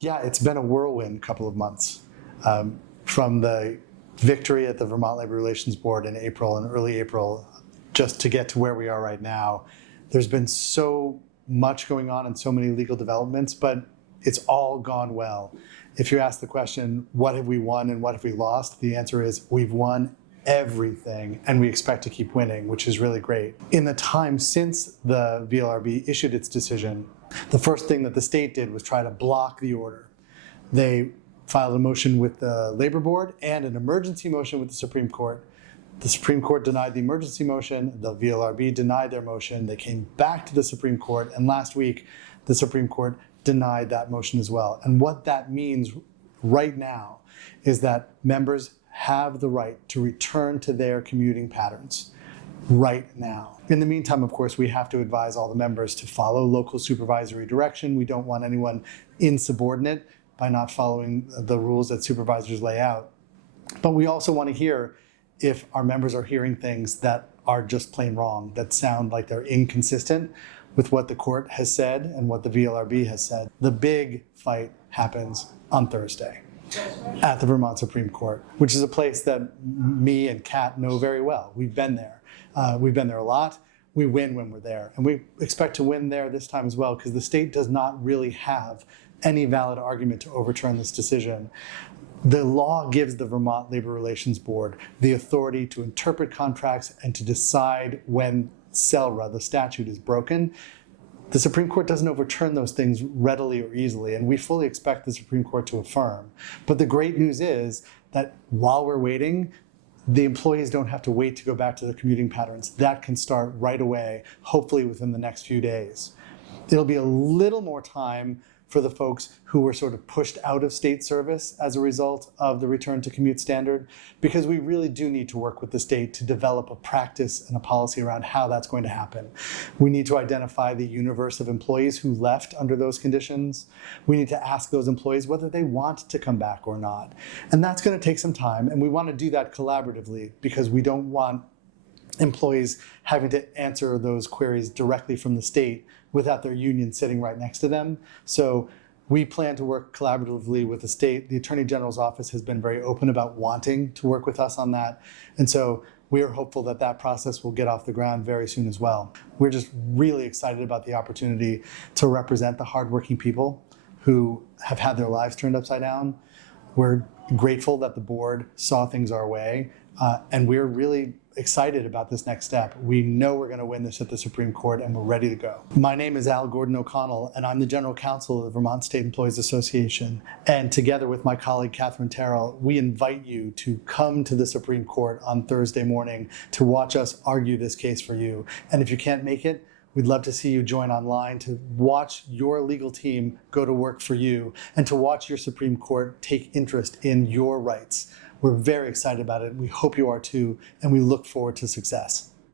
Yeah, it's been a whirlwind couple of months. From the victory at the Vermont Labor Relations Board in April and early April, just to get to where we are right now, there's been so much going on and so many legal developments, but it's all gone well. If you ask the question, what have we won and what have we lost? The answer is we've won everything, and we expect to keep winning, which is really great. In the time since the VLRB issued its decision, the first thing that the state did was try to block the order. They filed a motion with the Labor Board and an emergency motion with the Supreme Court. The Supreme Court denied the emergency motion, the VLRB denied their motion, they came back to the Supreme Court, and last week the Supreme Court denied that motion as well. And what that means right now is that members have the right to return to their commuting patterns right now. In the meantime, of course, we have to advise all the members to follow local supervisory direction. We don't want anyone insubordinate by not following the rules that supervisors lay out. But we also want to hear if our members are hearing things that are just plain wrong, that sound like they're inconsistent with what the court has said and what the VLRB has said. The big fight happens on Thursday at the Vermont Supreme Court, which is a place that me and Kat know very well. We've been there. We've been there a lot. We win when we're there. And we expect to win there this time as well, because the state does not really have any valid argument to overturn this decision. The law gives the Vermont Labor Relations Board the authority to interpret contracts and to decide when SELRA, the statute, is broken. The Supreme Court doesn't overturn those things readily or easily, and we fully expect the Supreme Court to affirm. But the great news is that while we're waiting, the employees don't have to wait to go back to their commuting patterns. That can start right away, hopefully within the next few days. It'll be a little more time for the folks who were sort of pushed out of state service as a result of the return to commute standard, because we really do need to work with the state to develop a practice and a policy around how that's going to happen. We need to identify the universe of employees who left under those conditions. We need to ask those employees whether they want to come back or not. And that's going to take some time, and we want to do that collaboratively, because we don't want employees having to answer those queries directly from the state without their union sitting right next to them. So we plan to work collaboratively with the state. The Attorney General's office has been very open about wanting to work with us on that. And so we are hopeful that that process will get off the ground very soon as well. We're just really excited about the opportunity to represent the hardworking people who have had their lives turned upside down. We're grateful that the board saw things our way, and we're really excited about this next step. We know we're going to win this at the Supreme Court, and we're ready to go. My name is Al Gordon O'Connell, and I'm the General Counsel of the Vermont State Employees Association. And together with my colleague, Catherine Terrell, we invite you to come to the Supreme Court on Thursday morning to watch us argue this case for you. And if you can't make it, we'd love to see you join online to watch your legal team go to work for you and to watch your Supreme Court take interest in your rights. We're very excited about it. We hope you are too, and we look forward to success.